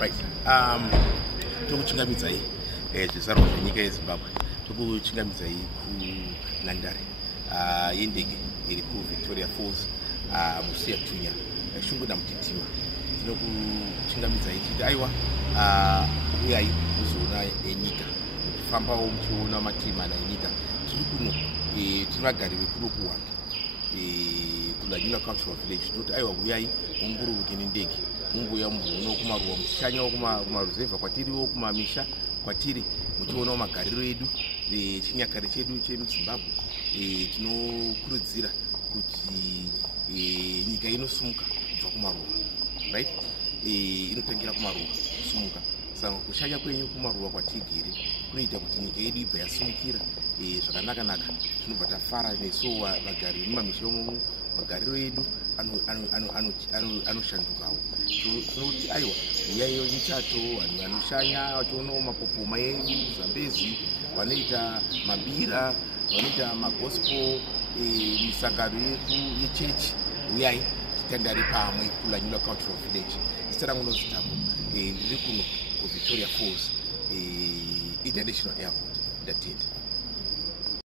Right. Tokuchingamidza zvizvarwa zvenyika yeZimbabwe. Tokuchingamidza kunhandare yendege iri kuVictoria Falls muSiyatunya Shunguna Mutitima. Tinokuchingamidza ichiti aiwa uyai muzoona enyika muchifambawo muchiona mativi mana enyika. Tiri kuno tiri vagari vekuno kuWanda kuLanyula Cultural Village. Tinoti aiwa uyai mumbururuke nendege mumbuya muno kumaruwa muchishanyawo kumaruzevha kwatiriwo kumamisha kwatiri muchionawo magariro edu chinyakare chedu chemuZimbabwe. Tinokurudzira kuti nyika inosumuka kubva kumaruwa, right? Inotangira kumaruwa kusumuka. Saka kushanya kwenyu kumaruwa kwatigere kunoita kuti nyika yedu ibva yasumukira zvakanaka-naka. Tinobva tafara nesuwo vagari vemumamisha imomo, magariro edu anoshandukawo. Tinoti aiwa uyaiyo michato, vanhu vanoshanya vachionawo mapopoma edu Zambezi, vanoita mabira, vanoita magospel, misangano yechechi. Uyai titandare pamwe kuLanyula Cultural Village. Zita rangu ndinonzi Tambo. Ndiri kuno kuVictoria Falls International Airport ndatenda.